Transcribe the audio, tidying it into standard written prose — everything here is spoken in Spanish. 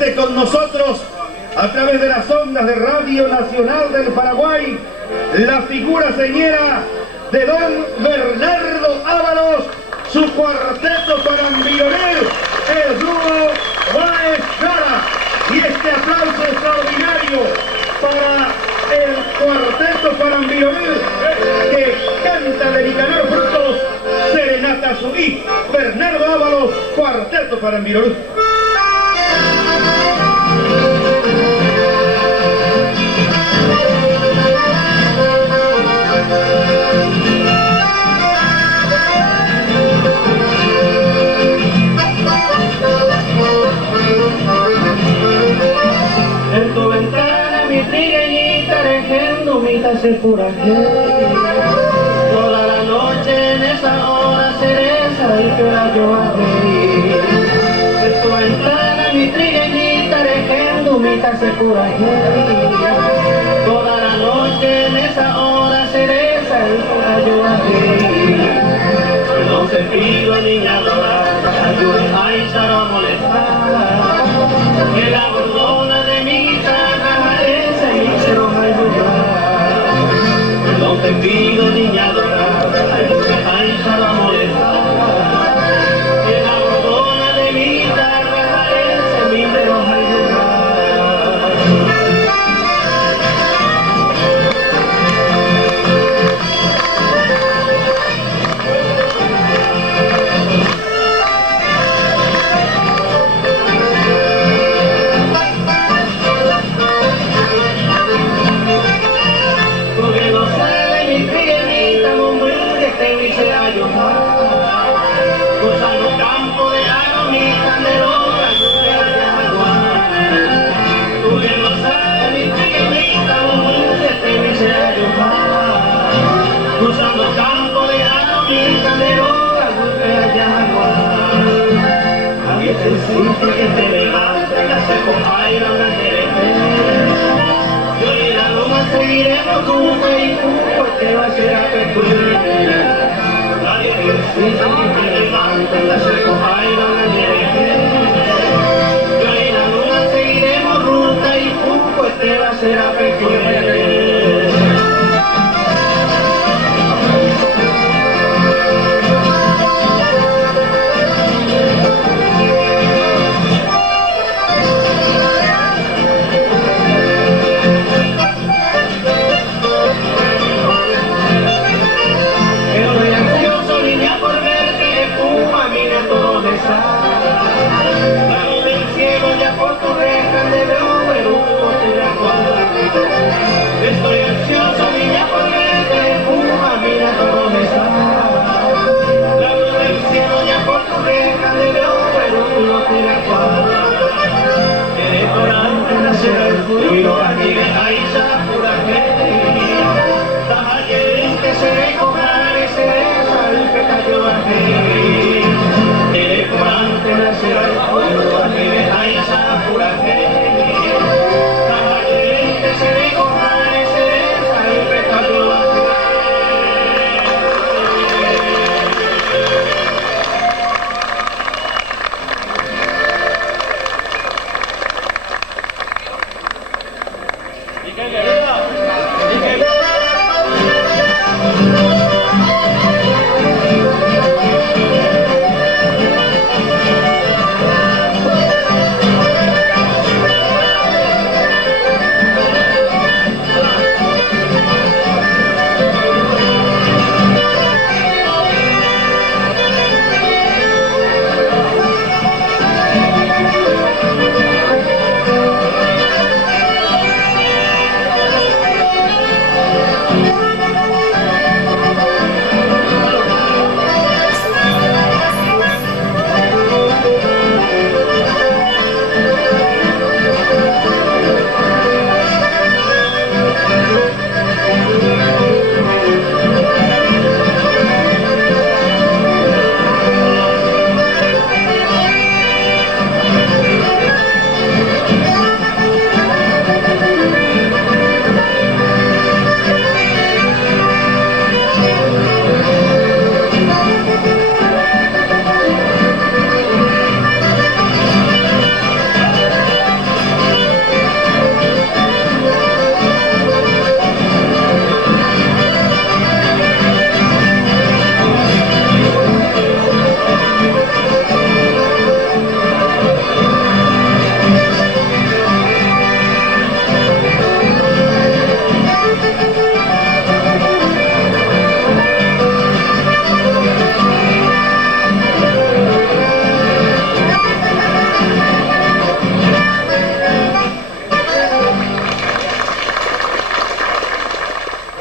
presente con nosotros a través de las ondas de Radio Nacional del Paraguay la figura señera de don Bernardo Ávalos, su cuarteto para violín, el dúo Báez Jara. Y este aplauso extraordinario para el cuarteto para violín que canta de Nicanor Frutos, Serenata a su hijo, Bernardo Ávalos, cuarteto para violín. En tu ventana mi trigueñita tejiendo mitas se toda la noche en esa hora cereza y que yo a reír. En tu ventana mi trigueñita tejiendo mitas se toda la noche en esa hora cereza y que yo a reír. No te pido niña dorada, ayúdame a estar a molestar, que la bordona de mi guitarra ese mi se nos ayudará. No te pido niña dorada, ayúdame a estar a molestar, que la bordona de mi guitarra ese mi se nos ayudará. Gozando campo de agua, mi candelora, tú que no sabes, mi trigueñita, que te dice ayudar. Gozando campo de agua, mi candelora, nadie te exige que te levantes, la seco aire, la yo y la luna seguiremos juntos y porque va a ser a que tú. Nadie te exige que te levantes, la seco aire,